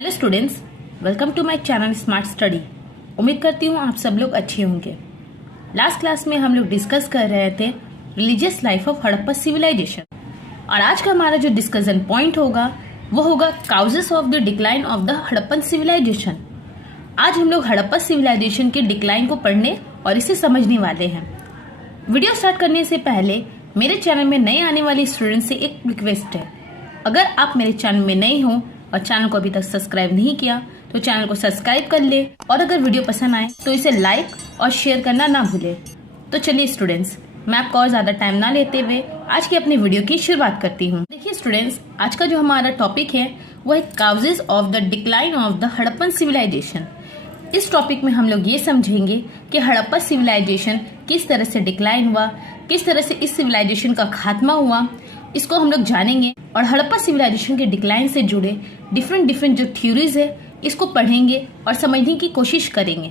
Hello students, welcome to my channel smart study. उम्मीद करती हूँ आप सब लोग अच्छे होंगे। लास्ट क्लास में हम लोग डिस्कस कर रहे थे religious life of Harappa civilization, और आज का हमारा जो डिस्कशन पॉइंट होगा वो होगा causes of the decline of the Harappan civilization. आज हम लोग हड़प्पा सिविलाइजेशन के डिक्लाइन को पढ़ने और इसे समझने वाले हैं। वीडियो स्टार्ट करने से पहले मेरे चैनल में नए आने वाले स्टूडेंट से एक रिक्वेस्ट है, अगर आप मेरे चैनल में नए हो और चैनल को अभी तक सब्सक्राइब नहीं किया तो चैनल को सब्सक्राइब कर ले, और अगर वीडियो पसंद आए तो इसे लाइक और शेयर करना ना भूले। तो चलिए स्टूडेंट्स, मैं आपका और ज्यादा टाइम ना लेते हुए आज की अपनी वीडियो की शुरुआत करती हूँ। देखिए स्टूडेंट्स, आज का जो हमारा टॉपिक है वो है causes of the decline of the Harappan civilization. इस टॉपिक में हम लोग ये समझेंगे कि हड़प्पा सिविलाइजेशन किस तरह से डिक्लाइन हुआ, किस तरह से इस सिविलाइजेशन का खात्मा हुआ, इसको हम लोग जानेंगे। और हड़प्पा सिविलाइजेशन के डिक्लाइन से जुड़े डिफरेंट जो थ्योरीज है इसको पढ़ेंगे और समझने की कोशिश करेंगे।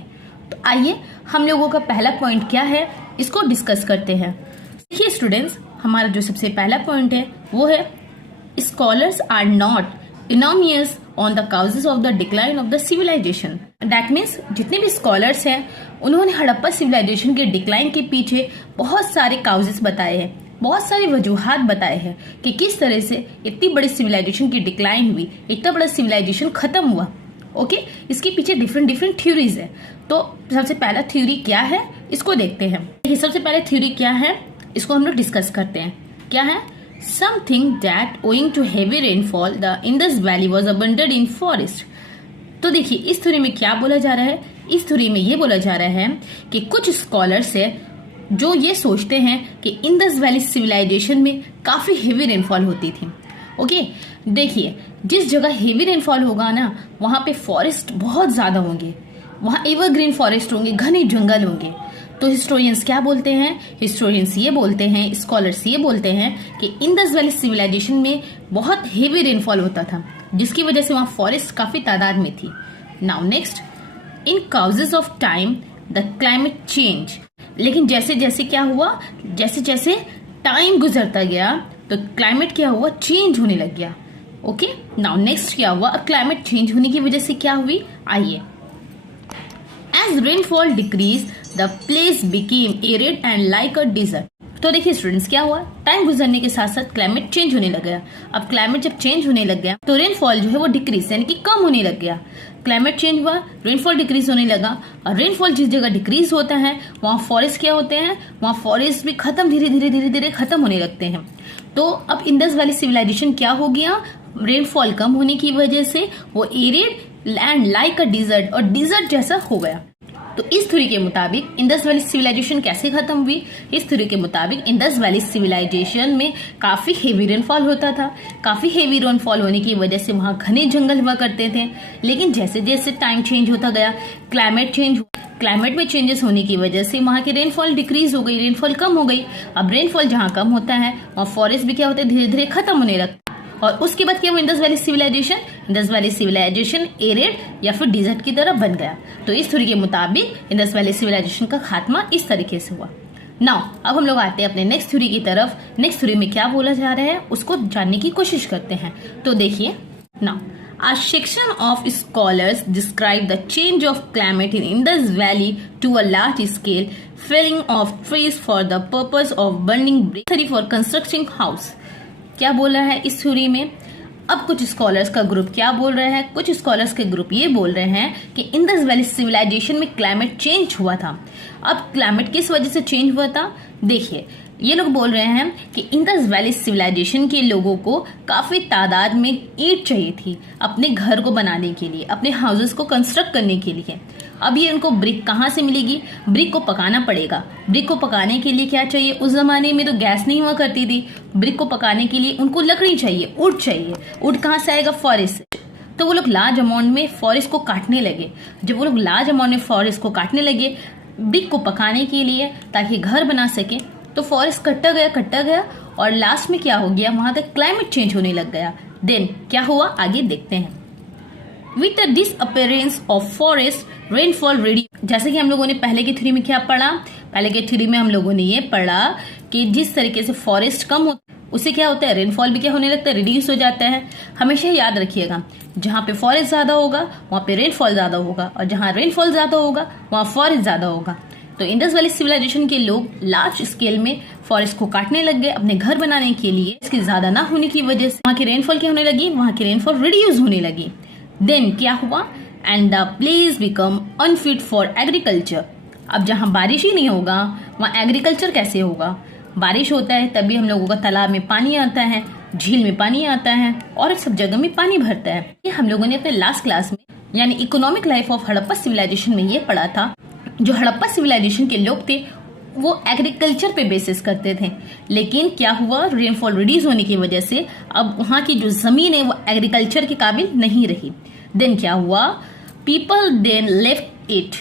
तो आइए हम लोगों का पहला पॉइंट क्या है इसको डिस्कस करते हैं। देखिए स्टूडेंट्स, हमारा जो सबसे पहला पॉइंट है वो है scholars are not unanimous on the causes of the decline of the civilisation. That means जितने भी स्कॉलर्स हैं उन्होंने हड़प्पा सिविलाइजेशन के डिक्लाइन के पीछे बहुत सारे काउजेस बताए हैं, बहुत सारी वजूहात बताए हैं कि किस तरह से इतनी बड़ी सिविलाइजेशन की डिक्लाइन हुई, इतना बड़ा सिविलाइजेशन खत्म हुआ। ओके, इसके पीछे डिफरेंट थ्योरीज है। तो सबसे पहला थ्योरी क्या है इसको देखते हैं। देखिए सबसे पहले थ्योरी क्या है इसको हम लोग डिस्कस करते हैं। क्या है? Something that owing to heavy rainfall the Indus valley was abundant in forest. तो देखिए इस थ्योरी में क्या बोला जा रहा है, इस थ्योरी में ये बोला जा रहा है कि कुछ स्कॉलर्स है जो ये सोचते हैं कि इंडस वैली सिविलाइजेशन में काफी हेवी रेनफॉल होती थी। ओके, देखिए जिस जगह हेवी रेनफॉल होगा ना वहां पे फॉरेस्ट बहुत ज्यादा होंगे, वहां एवरग्रीन फॉरेस्ट होंगे, घने जंगल होंगे। तो हिस्टोरियंस क्या बोलते हैं, हिस्टोरियंस ये बोलते हैं, स्कॉलर्स ये बोलते हैं कि इंडस वैली सिविलाइजेशन में बहुत हेवी रेनफॉल होता था जिसकी वजह से वहां फॉरेस्ट काफी तादाद में थी। Now next, in causes of time the climate change. लेकिन जैसे जैसे क्या हुआ, जैसे जैसे टाइम गुजरता गया तो क्लाइमेट क्या हुआ, चेंज होने लग गया। ओके, नाउ नेक्स्ट क्या हुआ, अब क्लाइमेट चेंज होने की वजह से क्या हुई, आइए। As rainfall decrease the place became arid and like a desert. तो देखिए स्टूडेंट्स, क्या हुआ, टाइम गुजरने के साथ साथ क्लाइमेट चेंज होने लग गया। अब क्लाइमेट जब चेंज होने लग गया तो रेनफॉल जो है वो डिक्रीज यानी कि कम होने लग गया। क्लाइमेट चेंज हुआ, रेनफॉल डिक्रीज होने लगा, और रेनफॉल जिस जगह डिक्रीज होता है वहाँ फॉरेस्ट क्या होते हैं, वहाँ फॉरेस्ट भी खत्म धीरे धीरे खत्म होने लगते हैं। तो अब इंडस वैली सिविलाइजेशन क्या हो गया, रेनफॉल कम होने की वजह से वो arid land like a desert और डिजर्ट जैसा हो गया। तो इस थ्योरी के मुताबिक इंडस वैली सिविलाइजेशन कैसे खत्म हुई, इस थ्योरी के मुताबिक इंडस वैली सिविलाइजेशन में काफी हेवी रेनफॉल होता था। काफी हेवी रेनफॉल होने की वजह से वहां घने जंगल हुआ करते थे। लेकिन जैसे जैसे टाइम चेंज होता गया, क्लाइमेट में चेंजेस होने की वजह से वहां की रेनफॉल डिक्रीज हो गई, रेनफॉल कम हो गई। अब रेनफॉल जहां कम होता है वहां फॉरेस्ट भी क्या होते हैं, धीरे धीरे खत्म होने लगता है। और उसके बाद क्या हुआ, इंडस वैली सिविलाइजेशन एरिड या फिर डिजर्ट की तरह बन गया। तो इस थ्योरी के मुताबिक इंडस वैली सिविलाइजेशन का खात्मा इस तरीके से हुआ। नाउ अब हम लोग आते हैं अपने नेक्स्ट थ्योरी की तरफ। नेक्स्ट थ्योरी में क्या बोला जा रहा है उसको जानने की कोशिश करते हैं। तो देखिए, now a section of scholars describe the change of climate in Indus Valley to a large scale, felling of trees for the purpose of burning bricks for constructing house। क्या बोला है इस थ्योरी में? अब कुछ स्कॉलर्स का group क्या बोल रहे हैं, कुछ स्कॉलर्स के ग्रुप ये बोल रहे हैं कि इंडस वैली सिविलाइजेशन में क्लाइमेट चेंज हुआ था। अब क्लाइमेट किस वजह से चेंज हुआ था, देखिए ये लोग बोल रहे हैं कि इंडस वैली सिविलाइजेशन के लोगों को काफी तादाद में ईंट चाहिए थी अपने घर को बनाने के लिए, अपने हाउसेस को कंस्ट्रक्ट करने के लिए। अब ये उनको ब्रिक कहाँ से मिलेगी, ब्रिक को पकाना पड़ेगा। ब्रिक को पकाने के लिए क्या चाहिए, उस जमाने में तो गैस नहीं हुआ करती थी। ब्रिक को पकाने के लिए उनको लकड़ी चाहिए, वुड चाहिए। वुड कहाँ से आएगा, फॉरेस्ट से। तो वो लोग लार्ज अमाउंट में फॉरेस्ट को काटने लगे। जब वो लोग लार्ज अमाउंट में फॉरेस्ट को काटने लगे ब्रिक को पकाने के लिए ताकि घर बना सके, तो फॉरेस्ट कटता गया और लास्ट में क्या हो गया, वहां तक क्लाइमेट चेंज होने लग गया। देन क्या हुआ, आगे देखते हैं। With the disappearance of forest rainfall reduce. जैसे कि हम लोगों ने पहले की थ्योरी में क्या पढ़ा, पहले की थ्योरी में हम लोगों ने ये पढ़ा कि जिस तरीके से फॉरेस्ट कम हो उससे क्या होता है, रेनफॉल भी क्या होने लगता है, रिड्यूस हो जाता है। हमेशा याद रखिएगा, जहाँ पे फॉरेस्ट ज्यादा होगा वहाँ पे रेनफॉल ज्यादा होगा, और जहाँ रेनफॉल ज्यादा होगा वहाँ फॉरेस्ट ज्यादा होगा। तो इंडस वैली सिविलाइजेशन के लोग लार्ज स्केल में फॉरेस्ट को काटने लग गए अपने घर बनाने के लिए। इसकी ज्यादा ना होने की वजह से वहाँ की रेनफॉल क्या होने लगी, वहाँ की रेनफॉल रिड्यूस होने लगी। देन क्या हुआ, and the place become unfit for agriculture. अब जहाँ बारिश ही नहीं होगा वहाँ एग्रीकल्चर कैसे होगा। बारिश होता है तभी हम लोगों का तालाब में पानी आता है, झील में पानी आता है, और सब जगह में पानी भरता है। ये हम लोगों ने अपने लास्ट क्लास में यानी economic life of Harappa civilization में ये पढ़ा था। जो हड़प्पा सिविलाइजेशन के लोग थे वो एग्रीकल्चर पे बेसिस करते थे, लेकिन क्या हुआ, रेनफॉल रिड्यूस होने की वजह से अब वहाँ की जो जमीन है वो एग्रीकल्चर के काबिल नहीं रही। देन क्या हुआ, पीपल देन लेफ्ट इट।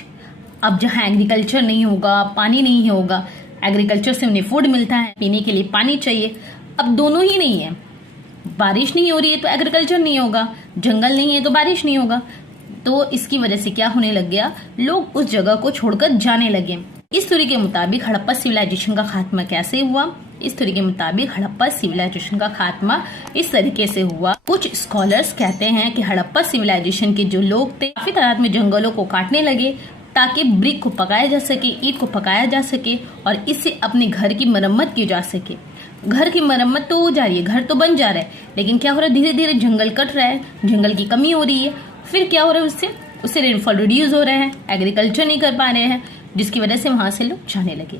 अब जहाँ एग्रीकल्चर नहीं होगा, पानी नहीं होगा, एग्रीकल्चर से उन्हें फूड मिलता है, पीने के लिए पानी चाहिए, अब दोनों ही नहीं है। बारिश नहीं हो रही है तो एग्रीकल्चर नहीं होगा, जंगल नहीं है तो बारिश नहीं होगा। तो इसकी वजह से क्या होने लग गया, लोग उस जगह को छोड़कर जाने लगे। इस थ्योरी के मुताबिक हड़प्पा सिविलाइजेशन का खात्मा कैसे हुआ, इस थ्योरी के मुताबिक हड़प्पा सिविलाइजेशन का खात्मा इस तरीके से हुआ। कुछ स्कॉलर्स कहते हैं कि हड़प्पा सिविलाइजेशन के जो लोग थे काफी तादाद में जंगलों को काटने लगे ताकि ब्रिक को पकाया जा सके, ईंट को पकाया जा सके, और इससे अपने घर की मरम्मत की जा सके। घर की मरम्मत तो हो जा रही है, घर तो बन जा रहा है, लेकिन क्या हो रहा है, धीरे धीरे जंगल कट रहा है, जंगल की कमी हो रही है। फिर क्या हो रहा है, उससे रेनफॉल रिड्यूस हो रहे हैं, एग्रीकल्चर नहीं कर पा रहे हैं, जिसकी वजह से वहां से लोग जाने लगे।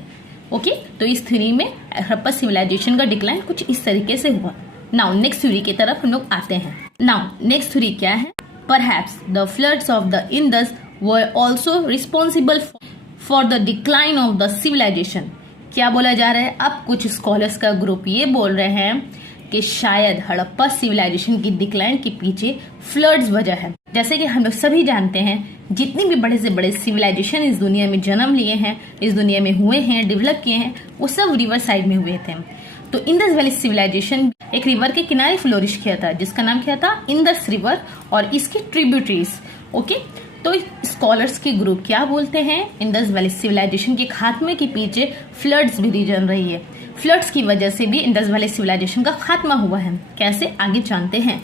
ओके, तो इस थ्योरी में हड़प्पा सिविलाइजेशन का डिक्लाइन कुछ इस तरीके से हुआ। नाउ नेक्स्ट थ्योरी की तरफ हम लोग आते हैं। नाउ नेक्स्ट थ्योरी क्या है, perhaps the floods of the Indus were also responsible for the decline of the civilization। क्या बोला जा रहा है, अब कुछ स्कॉलर्स का ग्रुप ये बोल रहे हैं कि शायद हड़प्पा सिविलाइजेशन की डिक्लाइन के पीछे फ्लड्स वजह है। जैसे कि हम लोग सभी जानते हैं, जितनी भी बड़े से बड़े सिविलाइजेशन इस दुनिया में जन्म लिए हैं, इस दुनिया में हुए हैं, डेवलप किए हैं, वो सब रिवर साइड में हुए थे। तो इंडस वैली सिविलाइजेशन एक रिवर के किनारे फ्लोरिश किया था, जिसका नाम क्या था, इंडस रिवर और इसकी ट्रिब्यूटरीज। ओके, तो स्कॉलर्स के ग्रुप क्या बोलते हैं, इंडस वैली सिविलाइजेशन के खात्मे के पीछे फ्लड्स भी रीजन रही है। फ्लड्स की वजह से भी इंडस वैली सिविलाइजेशन का खात्मा हुआ है। कैसे, आगे जानते हैं।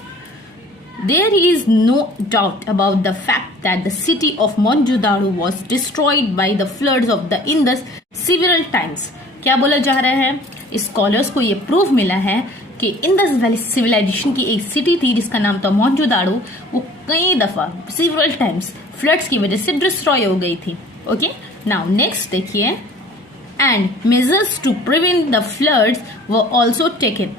There is no doubt about the fact that the city of Mohenjo-daro was destroyed by the floods of the Indus several times। क्या बोला जा रहा है, स्कॉलर्स को ये प्रूफ मिला है कि इंडस वैली सिविलाइजेशन की एक सिटी थी जिसका नाम था मोहनजोदाड़ो, वो कई दफा सेवरल टाइम्स फ्लड्स की वजह से डिस्ट्रॉय हो गई थी। ओके, नाउ नेक्स्ट देखिए, and measures to prevent the floods were also taken.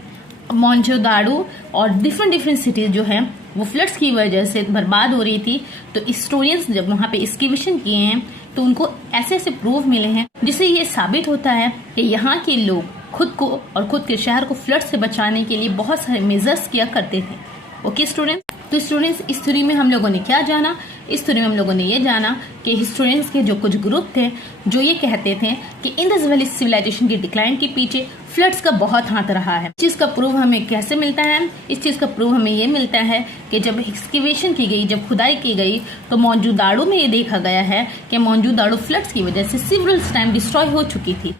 Mohenjodaro और डिफरेंट सिटीज जो है वो फ्लड्स की वजह से बर्बाद हो रही थी। तो हिस्टोरियंस जब वहां पे एक्सकैवेशन किए हैं तो उनको ऐसे ऐसे प्रूफ मिले हैं जिससे ये साबित होता है कि यहाँ के लोग खुद को और खुद के शहर को फ्लड से बचाने के लिए बहुत सारे मेजर्स किया करते थे। ओके स्टूडेंट्स, तो स्टूडेंट्स इस थ्योरी में हम लोगों ने क्या जाना, इस थ्योरी में हम लोगों ने ये जाना कि हिस्टोरियंस के जो कुछ ग्रुप थे जो ये कहते थे कि इंडस वैली सिविलाइजेशन की डिक्लाइन के पीछे फ्लड्स का बहुत हाथ रहा है। इस चीज का प्रूफ हमें कैसे मिलता है, इस चीज का प्रूफ हमें ये मिलता है कि जब एक्सकैवेशन की गई, जब खुदाई की गई, तो मोहनजोदाड़ो में ये देखा गया है कि मोहनजोदाड़ो फ्लड्स की वजह से सेवरल टाइम डिस्ट्रॉय हो चुकी थी।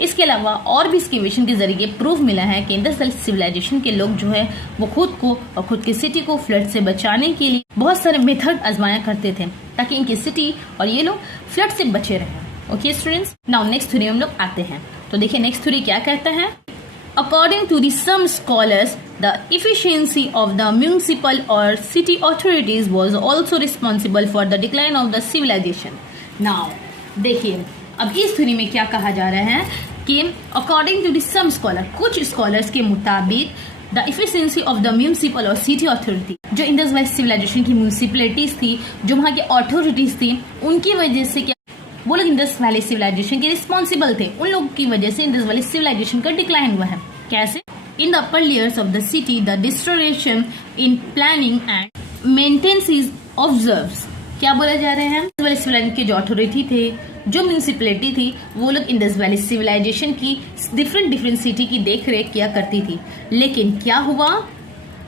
इसके अलावा और भी एक्सकैवेशन के जरिए प्रूफ मिला है कि इंडस वैली सिविलाइजेशन के लोग जो है वो खुद को और खुद की सिटी को फ्लड से बचाने के लिए बहुत सारे मेथड आजमाया करते थे ताकि इनकी सिटी और ये लोग फ्लड से बचे रहें। Okay students, now next theory हम लोग आते हैं। तो देखिए नेक्स्ट थ्योरी क्या कहता है, according to the some scholars the efficiency of the municipal or city authorities was also responsible for the decline of the civilization। Now देखिए अब इस थ्योरी में क्या कहा जा रहा है कि according to the some scholar, कुछ स्कॉलर्स के मुताबिक the efficiency of the municipal और सिटी अथॉरिटी, जो इंडस वैली सिविलाइजेशन की म्यूनिसिपलिटीज थी, जो वहाँ की अथॉरिटीज थी, उनकी वजह से क्या वो लोग इंडस वैली सिविलाइजेशन के रिस्पॉन्सिबल थे। उन लोगों की वजह से इंडस वैली सिविलाइजेशन का डिक्लाइन हुआ है। कैसे, in the upper layers of the city the deterioration in planning and maintenance is observes. क्या बोला जा रहा है, इंडस वैली सिविलाइजेशन के जो अथॉरिटी थे, जो म्यूनिसिपलिटी थी, वो लोग इंडस वैली सिविलाइजेशन की डिफरेंट सिटी की देख रेख किया करती थी। लेकिन क्या हुआ,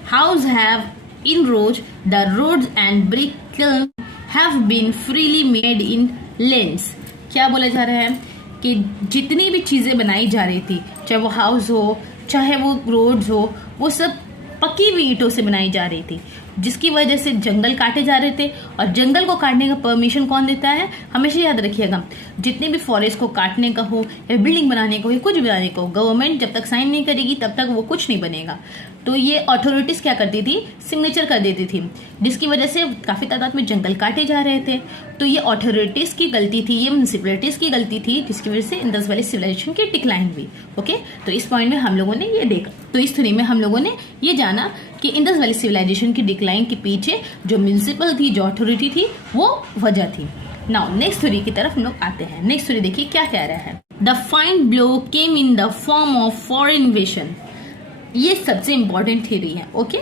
house have encroached the roads and brick kiln have been freely made in lanes. क्या बोला जा रहा है कि जितनी भी चीजें बनाई जा रही थी, चाहे वो हाउस हो, चाहे वो रोड्स हो, वो सब पकी हुई ईंटों से बनाई जा रही थी, जिसकी वजह से जंगल काटे जा रहे थे। और जंगल को काटने का परमिशन कौन देता है? हमेशा याद रखिएगा, जितने भी फॉरेस्ट को काटने का हो या बिल्डिंग बनाने का हो या कुछ बनाने का हो, गवर्नमेंट जब तक साइन नहीं करेगी तब तक वो कुछ नहीं बनेगा। तो ये अथॉरिटीज क्या करती थी? सिग्नेचर कर देती थी, जिसकी वजह से काफी तादाद में जंगल काटे जा रहे थे। तो ये अथॉरिटीज की गलती थी, ये म्युनिसिपैलिटीज की गलती थी, जिसकी वजह से इंडस वैली सिविलाइजेशन की डिक्लाइन हुई। ओके, तो इस पॉइंट में हम लोगों ने ये देखा। तो इस थ्योरी में हम लोगों ने ये जाना कि इंडस वैली सिविलाइजेशन की डिक्लाइन के पीछे जो म्युनिसिपल थी, जो अथॉरिटी थी, वो वजह थी। नाउ नेक्स्ट थ्योरी की तरफ हम लोग आते हैं। नेक्स्ट थ्योरी देखिए क्या कह रहा है। The fine blow came in the form of foreign इन्वेशन। ये सबसे इंपॉर्टेंट थ्योरी है। ओके,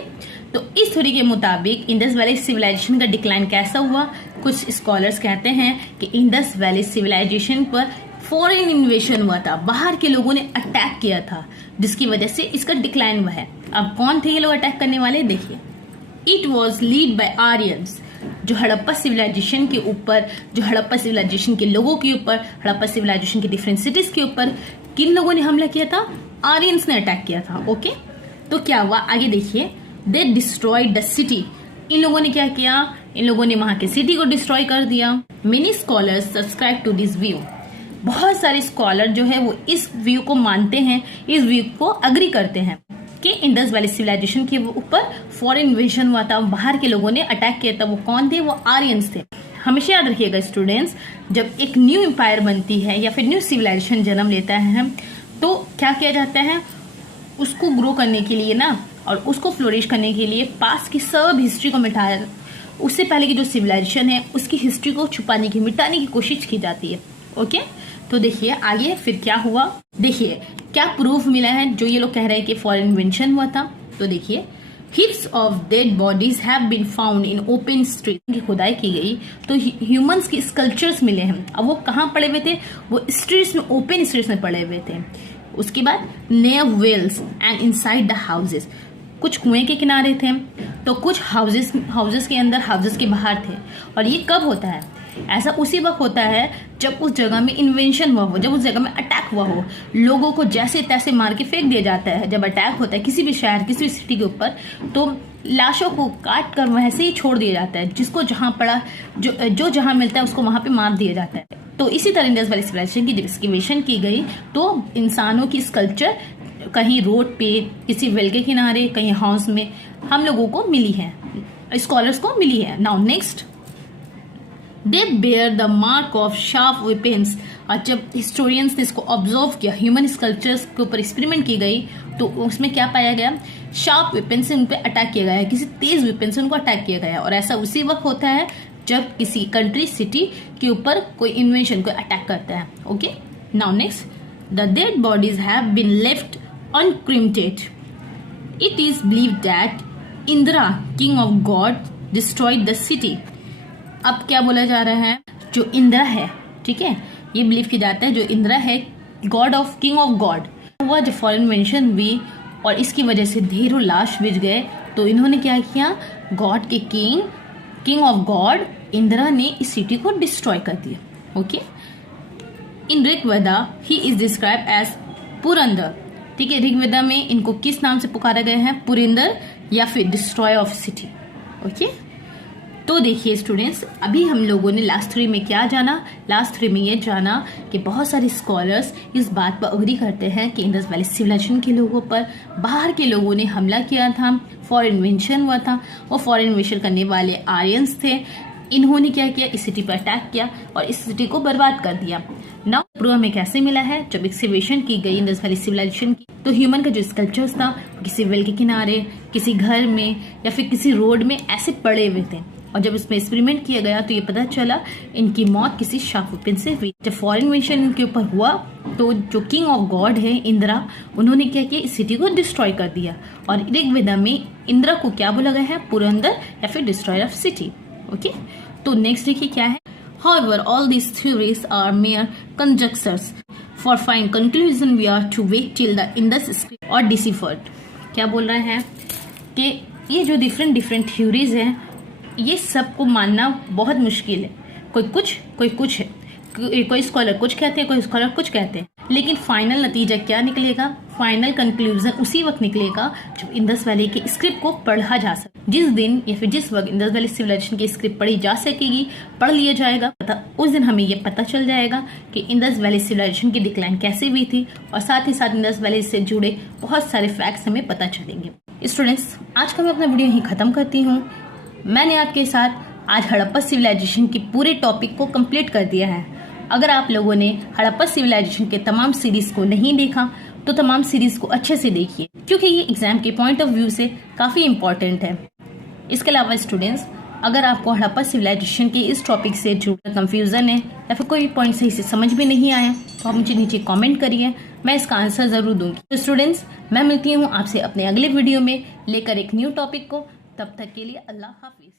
तो इस थ्योरी के मुताबिक इंडस वैली सिविलाइजेशन का डिक्लाइन कैसा हुआ? कुछ स्कॉलर्स कहते हैं कि इंडस वैली सिविलाइजेशन पर फॉरेन इन्वेशन हुआ था, बाहर के लोगों ने अटैक किया था, जिसकी वजह से इसका डिक्लाइन हुआ है। अब कौन थे ये लोग अटैक करने वाले? देखिए, it was lead by Aryans. जो हड़प्पा सिविलाइजेशन के ऊपर, जो हड़प्पा सिविलाइजेशन के लोगों के ऊपर, हड़प्पा सिविलाइजेशन के डिफरेंट सिटीज के ऊपर किन लोगों ने हमला किया था? आर्यंस ने अटैक किया था। ओके, तो क्या हुआ आगे देखिए। They destroyed the city. इन लोगों ने क्या किया? इन लोगों ने वहां के सिटी को डिस्ट्रॉय कर दिया। Many scholars subscribe to this view. बहुत सारे स्कॉलर जो है वो इस व्यू को मानते हैं, इस व्यू को अग्री करते हैं कि इंडस वैली सिविलाइजेशन के ऊपर फॉरेन इन्वेशन हुआ था, बाहर के लोगों ने अटैक किया था। वो कौन थे? वो आर्यंस थे। हमेशा याद रखिएगा स्टूडेंट्स, जब एक न्यू एम्पायर बनती है या फिर न्यू सिविलाइजेशन जन्म लेता है तो क्या किया जाता है? उसको ग्रो करने के लिए ना, और उसको फ्लोरिश करने के लिए पास्ट की सब हिस्ट्री को मिटाया, उससे पहले की जो सिविलाइजेशन है उसकी हिस्ट्री को छुपाने की, मिटाने की कोशिश की जाती है। ओके, तो देखिए आगे फिर क्या हुआ। देखिए क्या प्रूफ मिला है जो ये लोग कह रहे हैं कि फॉरेन इन्वेंशन हुआ था। तो देखिए, heaps of dead bodies have been found in open street की खुदाई की गई तो ह्यूमंस की स्कल्पचर्स मिले हैं। अब वो कहाँ पड़े हुए थे? वो स्ट्रीट्स में, ओपन स्ट्रीट्स में पड़े हुए थे। उसके बाद near wells and inside the houses. कुछ कुएं के किनारे थे तो कुछ हाउसेस के अंदर, हाउसेस के बाहर थे। और ये कब होता है? ऐसा उसी वक्त होता है जब उस जगह में इन्वेंशन हुआ हो, जब उस जगह में अटैक हुआ हो। लोगों को जैसे तैसे मार के फेंक दिया जाता है। जब अटैक होता है किसी भी शहर, किसी भी सिटी के ऊपर, तो लाशों को काट कर वैसे ही छोड़ दिया जाता है। जिसको जहां पड़ा, जो जहां मिलता है उसको वहां पे मार दिया जाता है। तो इसी तरह इंडस वैली सिविलाइजेशन की एक्सकैवेशन की गई तो इंसानों की स्कल्पचर कहीं रोड पे, किसी वेल के किनारे, कहीं हाउस में हम लोगों को मिली है, स्कॉलर्स को मिली है। Now next, they bear the mark of sharp weapons. और जब हिस्टोरियंस ने इसको ऑब्जर्व किया, ह्यूमन स्कल्पचर्स के ऊपर एक्सपेरिमेंट की गई तो उसमें क्या पाया गया? शार्प वेपन से उन पर अटैक किया गया है, किसी तेज वेपन से उनको अटैक किया गया है। और ऐसा उसी वक्त होता है जब किसी कंट्री, सिटी के ऊपर कोई इन्वेंशन, कोई अटैक करता है। Okay, now next, the dead bodies have been left uncremated. It is believed that Indra, king of god, destroyed the city. अब क्या बोला जा रहा है? जो इंद्रा है, ठीक है, ये बिलीव किया जाता है जो इंद्रा है, God of, king of God हुआ जब फॉरेन इन्वेंशन हुई और इसकी वजह से ढेरों लाश बिछ गए। तो इन्होंने क्या किया? गॉड के किंग ऑफ गॉड इंद्रा ने इस सिटी को डिस्ट्रॉय कर दिया। Okay, in Rigveda he is describe as Purandar. ठीक है, ऋग्वेदा में इनको किस नाम से पुकारा गया है? पुरिंदर या फिर डिस्ट्रॉय ऑफ सिटी। ओके, तो देखिए स्टूडेंट्स, अभी हम लोगों ने लास्ट थ्री में क्या जाना? लास्ट थ्री में ये जाना कि बहुत सारे स्कॉलर्स इस बात पर अग्री करते हैं कि इंडस वैली सिविलाइजेशन के लोगों पर बाहर के लोगों ने हमला किया था, फॉरेन इन्वेंशन हुआ था। और फॉरेन इन्वेंशन करने वाले आर्यंस थे। इन्होंने क्या किया? इस सिटी पर अटैक किया और इस सिटी को बर्बाद कर दिया। नाउ प्रूफ हमें कैसे मिला है? जब एक्सकैवेशन की गई इंडस वैली सिविलाइजेशन की तो ह्यूमन का जो स्कल्पचर्स था किसी वेल के किनारे, किसी घर में या फिर किसी रोड में ऐसे पड़े हुए थे। और जब इसमें एक्सपेरिमेंट किया गया तो ये पता चला इनकी मौत किसी शार्प वेपन से हुई। जब फॉरेन इन्वेंशन इनके ऊपर हुआ तो जो किंग ऑफ गॉड है इंद्रा, उन्होंने क्या किया? इस सिटी को डिस्ट्रॉय कर दिया। और ऋग्वेदा में इंद्रा को क्या बोला गया है? पुरंदर या फिर डिस्ट्रॉयर ऑफ सिटी। ओके, तो नेक्स्ट देखिए क्या है। However, all these theories are mere conjectures. For fine conclusion, we are to wait till the Indus script or deciphered. क्या बोल रहे हैं कि ये जो डिफरेंट थ्योरीज हैं ये सबको मानना बहुत मुश्किल है। कोई कुछ है, कोई स्कॉलर कुछ कहते हैं, कोई स्कॉलर कुछ कहते हैं। लेकिन फाइनल नतीजा क्या निकलेगा, फाइनल कंक्लूजन उसी वक्त निकलेगा जब इंडस वैली की स्क्रिप्ट को पढ़ा जा सके। जिस दिन या फिर जिस वक्त इंडस वैली सिविलाइजेशन की स्क्रिप्ट पढ़ी जा सकेगी, पढ़ लिया जाएगा, उस दिन हमें ये पता चल जाएगा कि इंडस वैली सिविलाइजेशन की डिक्लाइन कैसे हुई थी, और साथ ही साथ इंडस वैली से जुड़े बहुत सारे फैक्ट्स हमें पता चलेंगे। स्टूडेंट्स, आज का मैं अपना वीडियो यहीं खत्म करती हूँ। मैंने आपके साथ आज हड़प्पा सिविलाइजेशन की पूरे टॉपिक को कंप्लीट कर दिया है। अगर आप लोगों ने हड़प्पा सिविलाइजेशन के तमाम सीरीज को नहीं देखा तो तमाम सीरीज को अच्छे से देखिए, क्योंकि ये एग्जाम के पॉइंट ऑफ व्यू से काफी इंपॉर्टेंट है। इसके अलावा स्टूडेंट्स, अगर आपको हड़प्पा सिविलाइजेशन के इस टॉपिक से जुड़ा कंफ्यूजन है या फिर कोई पॉइंट सही से समझ में नहीं आया तो आप मुझे नीचे कमेंट करिए, मैं इसका आंसर जरूर दूंगी। तो स्टूडेंट्स, मैं मिलती हूँ आपसे अपने अगले वीडियो में लेकर एक न्यू टॉपिक को। तब तक के लिए अल्लाह हाफिज।